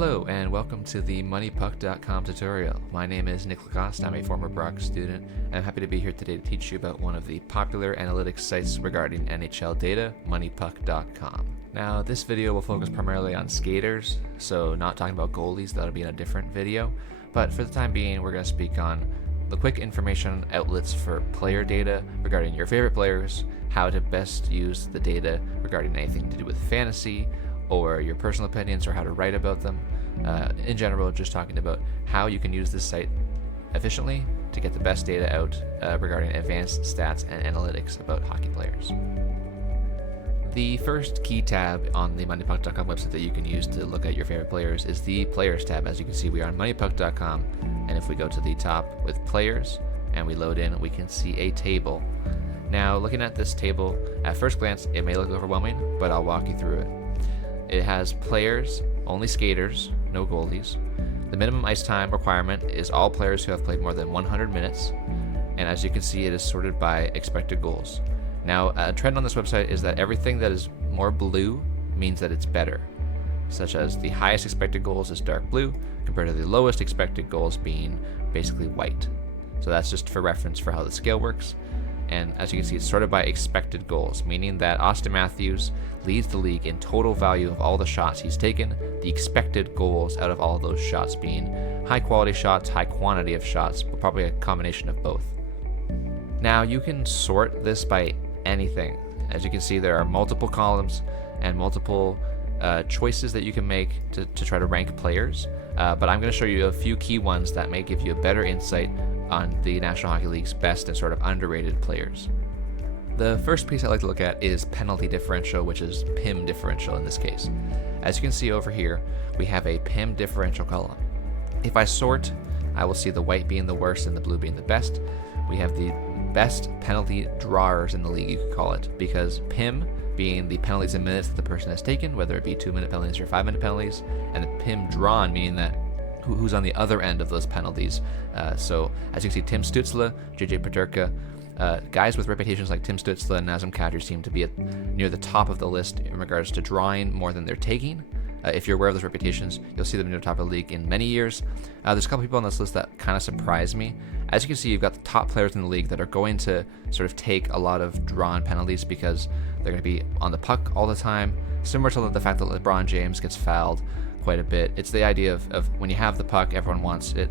Hello and welcome to the MoneyPuck.com tutorial. My name is Nick Lacoste. I'm a former Brock student and I'm happy to be here today to teach you about one of the popular analytics sites regarding NHL data, MoneyPuck.com. Now this video will focus primarily on skaters, so not talking about goalies, that'll be in a different video, but for the time being we're going to speak on the quick information outlets for player data regarding your favorite players, how to best use the data regarding anything to do with fantasy, or your personal opinions or how to write about them. In general, just talking about how you can use this site efficiently to get the best data out regarding advanced stats and analytics about hockey players. The first key tab on the MoneyPuck.com website that you can use to look at your favorite players is the Players tab. As you can see, we are on MoneyPuck.com, and if we go to the top with Players and we load in, we can see a table. Now, looking at this table, at first glance, it may look overwhelming, but I'll walk you through it. It has players, only skaters, no goalies. The minimum ice time requirement is all players who have played more than 100 minutes. And as you can see, it is sorted by expected goals. Now, a trend on this website is that everything that is more blue means that it's better, such as the highest expected goals is dark blue compared to the lowest expected goals being basically white. So that's just for reference for how the scale works. And as you can see, it's sorted by expected goals, meaning that Austin Matthews leads the league in total value of all the shots he's taken, the expected goals out of all those shots being high quality shots, high quantity of shots, but probably a combination of both. Now you can sort this by anything. As you can see, there are multiple columns and multiple choices that you can make to try to rank players, but I'm going to show you a few key ones that may give you a better insight on the National Hockey League's best and sort of underrated players. The first piece I like to look at is penalty differential, which is PIM differential in this case. As you can see over here, we have a PIM differential column. If I sort, I will see the white being the worst and the blue being the best. We have the best penalty drawers in the league, you could call it, because PIM being the penalties in minutes that the person has taken, whether it be 2-minute penalties or 5-minute penalties, and the PIM drawn meaning that who's on the other end of those penalties. So as you can see, Tim Stützle, JJ Peterka, guys with reputations like Tim Stützle and Nazem Kadri seem to be near the top of the list in regards to drawing more than they're taking. If you're aware of those reputations, you'll see them near the top of the league in many years. There's a couple people on this list that kind of surprise me. As you can see, you've got the top players in the league that are going to sort of take a lot of drawn penalties because they're going to be on the puck all the time, similar to the fact that LeBron James gets fouled quite a bit. It's the idea of when you have the puck, everyone wants it,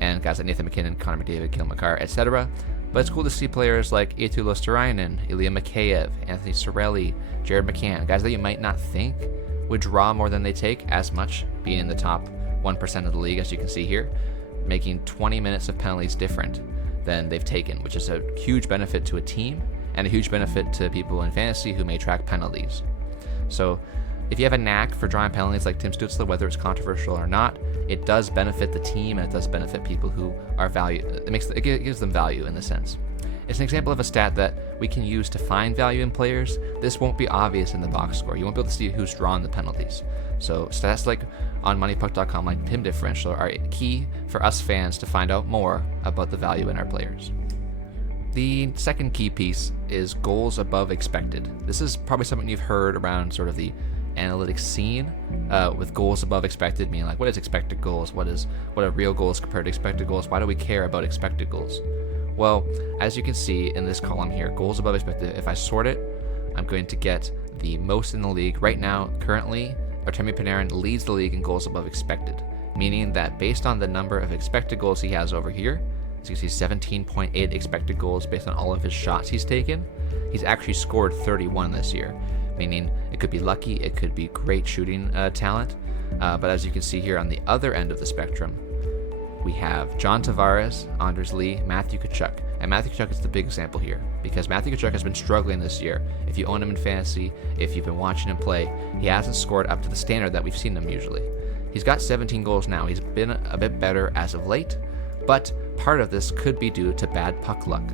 and guys like Nathan McKinnon, Connor McDavid, Cale Makar, etc. But it's cool to see players like Eetu Luostarinen, Ilya Mikheyev, Anthony Cirelli, Jared McCann, guys that you might not think would draw more than they take as much, being in the top 1% of the league, as you can see here, making 20 minutes of penalties different than they've taken, which is a huge benefit to a team and a huge benefit to people in fantasy who may track penalties. So if you have a knack for drawing penalties like Tim Stützle, whether it's controversial or not, it does benefit the team and it does benefit people who are value. It gives them value in the sense. It's an example of a stat that we can use to find value in players. This won't be obvious in the box score. You won't be able to see who's drawn the penalties. So stats like on MoneyPuck.com, like PIM differential, are key for us fans to find out more about the value in our players. The second key piece is goals above expected. This is probably something you've heard around sort of the analytics scene, with goals above expected, meaning like what is expected goals, what are real goals compared to expected goals, why do we care about expected goals? Well, as you can see in this column here, goals above expected, if I sort it, I'm going to get the most in the league. Right now, currently, Artemi Panarin leads the league in goals above expected, meaning that based on the number of expected goals he has over here, as you can see, 17.8 expected goals based on all of his shots he's taken, he's actually scored 31 this year, meaning it could be lucky, it could be great shooting talent, but as you can see here on the other end of the spectrum, we have John Tavares, Anders Lee, Matthew Tkachuk. And Matthew Tkachuk is the big example here because Matthew Tkachuk has been struggling this year. If you own him in fantasy, if you've been watching him play, he hasn't scored up to the standard that we've seen him usually. He's got 17 goals now. He's been a bit better as of late, but part of this could be due to bad puck luck.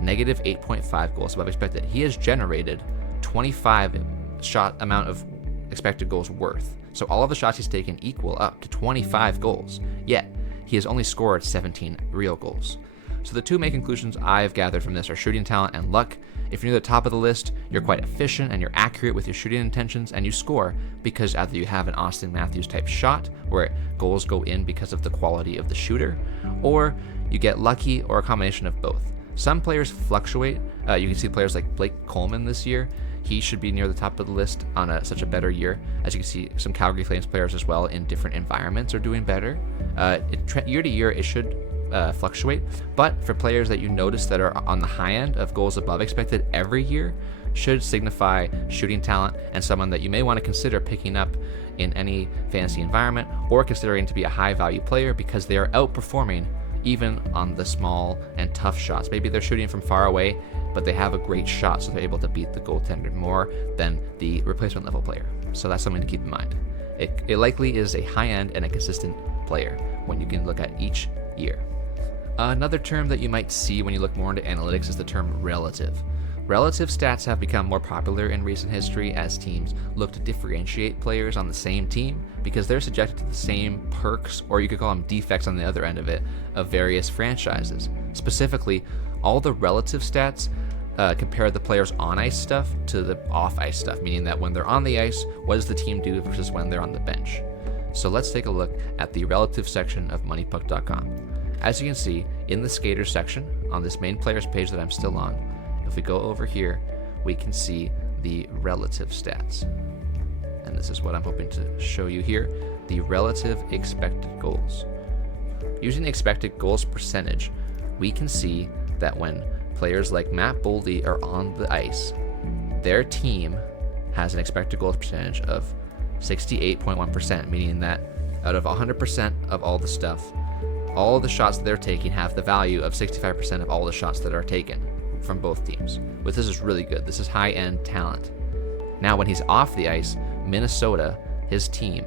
Negative 8.5 goals above expected. He has generated 25 shot amount of expected goals worth. So all of the shots he's taken equal up to 25 goals. Yet, he has only scored 17 real goals. So the two main conclusions I've gathered from this are shooting talent and luck, If you're near the top of the list, you're quite efficient and you're accurate with your shooting intentions, and you score because either you have an Austin Matthews type shot where goals go in because of the quality of the shooter, or you get lucky, or a combination of both. Some players fluctuate. You can see players like Blake Coleman this year. He should be near the top of the list on such a better year. As you can see, some Calgary Flames players as well in different environments are doing better. Year to year, it should fluctuate, but for players that you notice that are on the high end of goals above expected every year, should signify shooting talent and someone that you may want to consider picking up in any fantasy environment, or considering to be a high value player because they are outperforming even on the small and tough shots. Maybe they're shooting from far away, but they have a great shot, so they're able to beat the goaltender more than the replacement level player. So that's something to keep in mind. It likely is a high end and a consistent player when you can look at each year. Another term that you might see when you look more into analytics is the term relative. Relative stats have become more popular in recent history as teams look to differentiate players on the same team because they're subjected to the same perks, or you could call them defects on the other end of it, of various franchises. Specifically, all the relative stats compare the players' on-ice stuff to the off-ice stuff, meaning that when they're on the ice, what does the team do versus when they're on the bench. So let's take a look at the relative section of MoneyPuck.com. As you can see, in the skaters section, on this main players page that I'm still on, if we go over here, we can see the relative stats. And this is what I'm hoping to show you here, the relative expected goals. Using the expected goals percentage, we can see that when players like Matt Boldy are on the ice, their team has an expected goals percentage of 68.1%, meaning that out of 100% of all the stuff, all the shots that they're taking have the value of 65% of all the shots that are taken from both teams. Which this is really good. This is high-end talent. Now, when he's off the ice, Minnesota, his team,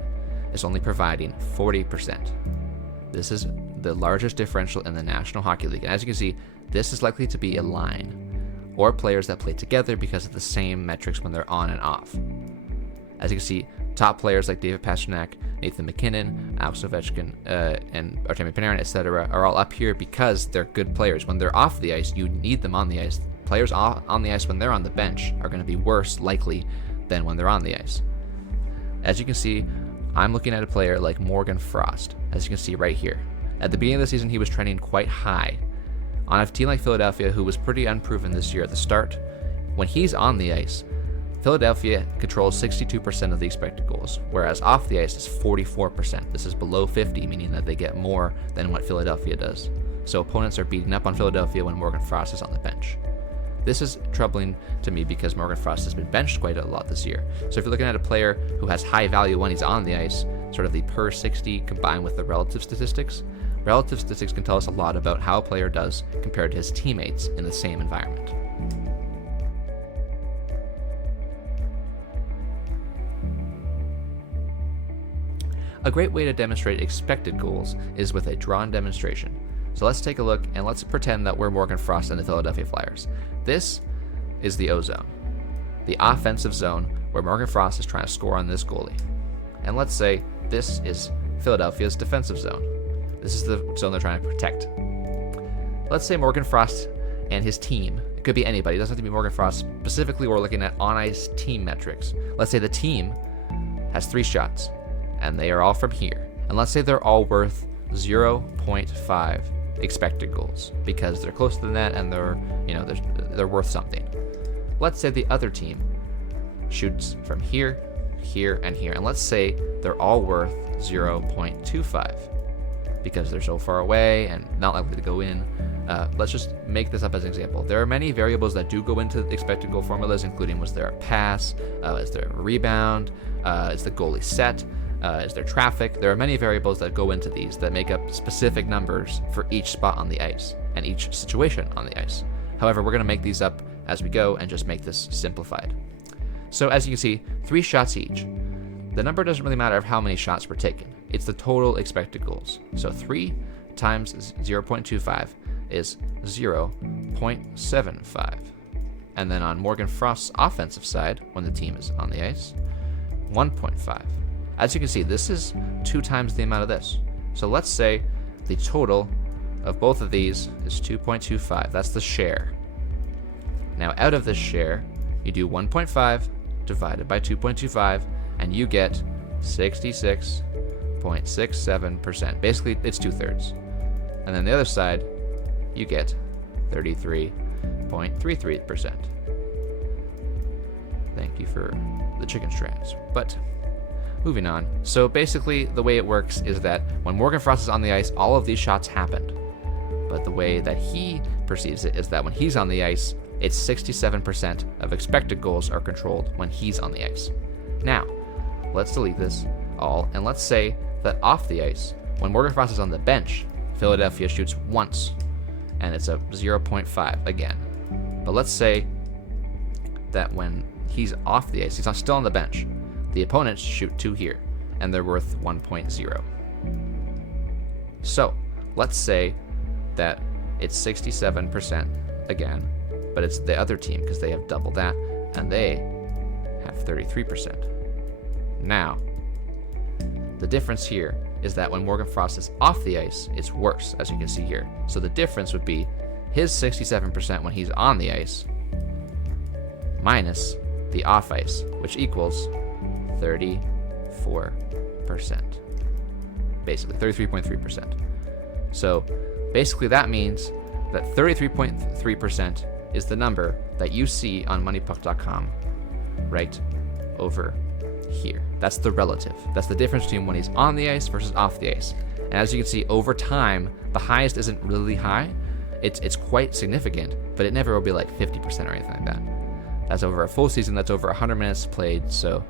is only providing 40%. This is the largest differential in the National Hockey League. And as you can see, this is likely to be a line, or players that play together because of the same metrics when they're on and off. As you can see, top players like David Pastrnak, Nathan McKinnon, Alex Ovechkin, and Artemi Panarin, etc., are all up here because they're good players. When they're off the ice, you need them on the ice. Players on the ice when they're on the bench are going to be worse likely than when they're on the ice. As you can see, I'm looking at a player like Morgan Frost. As you can see right here, at the beginning of the season, he was trending quite high. On a team like Philadelphia, who was pretty unproven this year at the start, when he's on the ice, Philadelphia controls 62% of the expected goals, whereas off the ice is 44%. This is below 50, meaning that they get more than what Philadelphia does. So opponents are beating up on Philadelphia when Morgan Frost is on the bench. This is troubling to me because Morgan Frost has been benched quite a lot this year. So if you're looking at a player who has high value when he's on the ice, sort of the per 60 combined with the relative statistics can tell us a lot about how a player does compared to his teammates in the same environment. A great way to demonstrate expected goals is with a drawn demonstration. So let's take a look and let's pretend that we're Morgan Frost and the Philadelphia Flyers. This is the O zone, the offensive zone where Morgan Frost is trying to score on this goalie. And let's say this is Philadelphia's defensive zone. This is the zone they're trying to protect. Let's say Morgan Frost and his team, it could be anybody, it doesn't have to be Morgan Frost. Specifically, we're looking at on-ice team metrics. Let's say the team has 3 shots, and they are all from here. And let's say they're all worth 0.5 expected goals because they're close to the net and they're worth something. Let's say the other team shoots from here, here, and here. And let's say they're all worth 0.25 because they're so far away and not likely to go in. Let's just make this up as an example. There are many variables that do go into expected goal formulas, including was there a pass, is there a rebound, is the goalie set, is there traffic. There are many variables that go into these that make up specific numbers for each spot on the ice and each situation on the ice. However, we're going to make these up as we go and just make this simplified. So as you can see, 3 shots each. The number doesn't really matter of how many shots were taken. It's the total expected goals. So 3 times 0.25 is 0.75. And then on Morgan Frost's offensive side, when the team is on the ice, 1.5. As you can see, this is 2 times the amount of this. So let's say the total of both of these is 2.25. That's the share. Now out of this share, you do 1.5 divided by 2.25, and you get 66.67%. Basically, it's 2/3. And then the other side, you get 33.33%. Thank you for the chicken strands. But moving on. So basically, the way it works is that when Morgan Frost is on the ice, all of these shots happened. But the way that he perceives it is that when he's on the ice, it's 67% of expected goals are controlled when he's on the ice. Now, let's delete this all, and let's say that off the ice, when Morgan Frost is on the bench, Philadelphia shoots once, and it's a 0.5 again. But let's say that when he's off the ice, he's not still on the bench, the opponents shoot 2 here, and they're worth 1.0. So, let's say that it's 67% again, but it's the other team because they have double that, and they have 33%. Now, the difference here is that when Morgan Frost is off the ice, it's worse, as you can see here. So the difference would be his 67% when he's on the ice minus the off ice, which equals 34%. Basically, 33.3%. So basically that means that 33.3% is the number that you see on moneypuck.com right over here. That's the relative. That's the difference between when he's on the ice versus off the ice. And as you can see, over time, the highest isn't really high. It's quite significant, but it never will be like 50% or anything like that. That's over a full season. That's over 100 minutes played. So,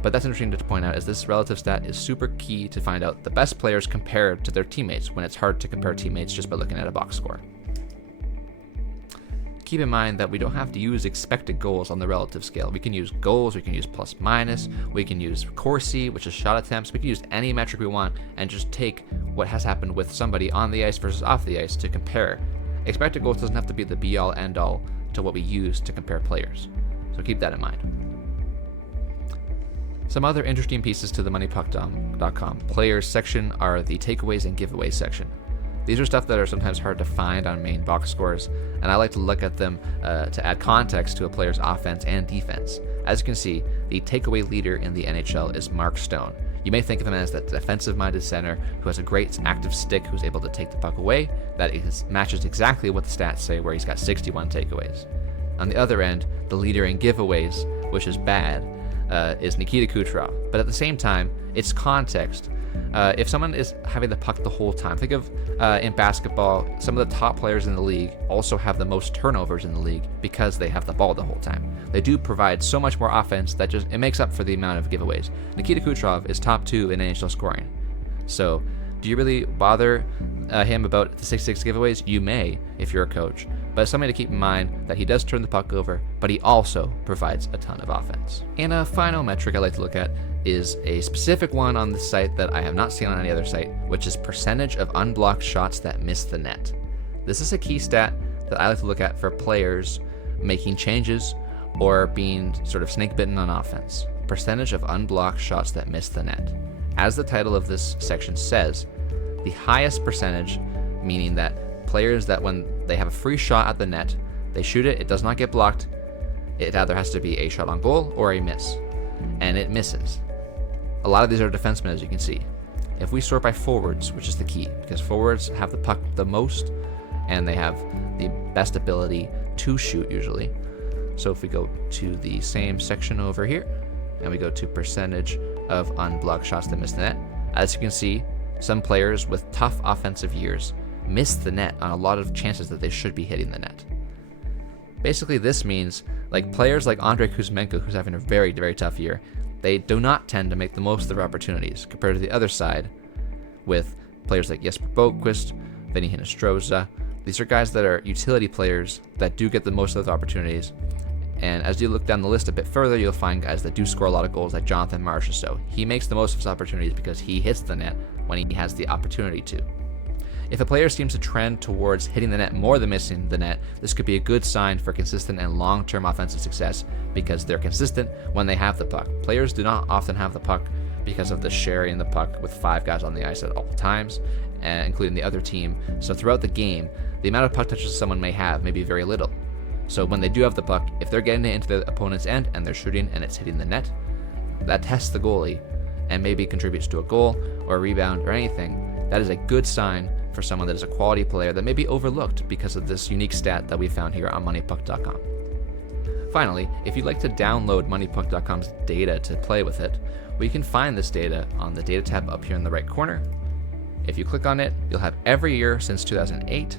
but that's interesting to point out, is this relative stat is super key to find out the best players compared to their teammates when it's hard to compare teammates just by looking at a box score. Keep in mind that we don't have to use expected goals on the relative scale. We can use goals, we can use plus minus, we can use Corsi, which is shot attempts. We can use any metric we want and just take what has happened with somebody on the ice versus off the ice to compare. Expected goals doesn't have to be the be-all, end-all to what we use to compare players. So keep that in mind. Some other interesting pieces to the moneypuck.com players section are the takeaways and giveaways section. These are stuff that are sometimes hard to find on main box scores, and I like to look at them to add context to a player's offense and defense. As you can see, the takeaway leader in the NHL is Mark Stone. You may think of him as that defensive-minded center who has a great active stick who's able to take the puck away. That matches exactly what the stats say, where he's got 61 takeaways. On the other end, the leader in giveaways, which is bad, is Nikita Kucherov. But at the same time, it's context. If someone is having the puck the whole time, think of in basketball, some of the top players in the league also have the most turnovers in the league because they have the ball the whole time. They do provide so much more offense that it makes up for the amount of giveaways. Nikita Kucherov is top 2 in NHL scoring. So do you really bother him about the 66 giveaways? You may, if you're a coach. But it's something to keep in mind that he does turn the puck over, but he also provides a ton of offense. And a final metric I like to look at is a specific one on this site that I have not seen on any other site, which is percentage of unblocked shots that miss the net. This is a key stat that I like to look at for players making changes or being sort of snake bitten on offense. Percentage of unblocked shots that miss the net. As the title of this section says, the highest percentage, meaning that players that when they have a free shot at the net, they shoot it, it does not get blocked, it either has to be a shot on goal or a miss, and it misses. A lot of these are defensemen, as you can see. If we sort by forwards, which is the key, because forwards have the puck the most, and they have the best ability to shoot usually. So if we go to the same section over here, and we go to percentage of unblocked shots that miss the net, as you can see, some players with tough offensive years miss the net on a lot of chances that they should be hitting the net. Basically, this means like players like Andrei Kuzmenko, who's having a very, very tough year, they do not tend to make the most of their opportunities compared to the other side with players like Jesper Boqvist, Vinny Hinostroza. These are guys that are utility players that do get the most of those opportunities. And as you look down the list a bit further, you'll find guys that do score a lot of goals like Jonathan Marchessault. So he makes the most of his opportunities because he hits the net when he has the opportunity to. If a player seems to trend towards hitting the net more than missing the net, this could be a good sign for consistent and long-term offensive success because they're consistent when they have the puck. Players do not often have the puck because of the sharing the puck with 5 guys on the ice at all times, including the other team. So throughout the game, the amount of puck touches someone may have may be very little. So when they do have the puck, if they're getting it into the opponent's end and they're shooting and it's hitting the net, that tests the goalie and maybe contributes to a goal or a rebound or anything. That is a good sign for someone that is a quality player that may be overlooked because of this unique stat that we found here on moneypuck.com. Finally, if you'd like to download moneypuck.com's data to play with it, well, you can find this data on the data tab up here in the right corner. If you click on it, you'll have every year since 2008,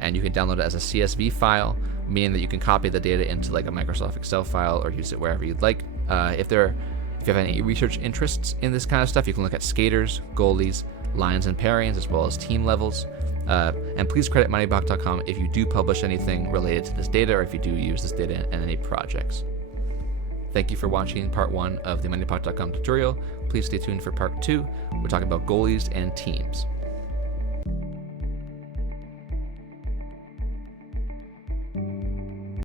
and you can download it as a CSV file, meaning that you can copy the data into like a Microsoft Excel file or use it wherever you'd like. If you have any research interests in this kind of stuff, you can look at skaters, goalies, lines and pairings, as well as team levels. And please credit moneypuck.com if you do publish anything related to this data or if you do use this data in any projects. Thank you for watching part 1 of the moneypuck.com tutorial. Please stay tuned for part 2. We're talking about goalies and teams.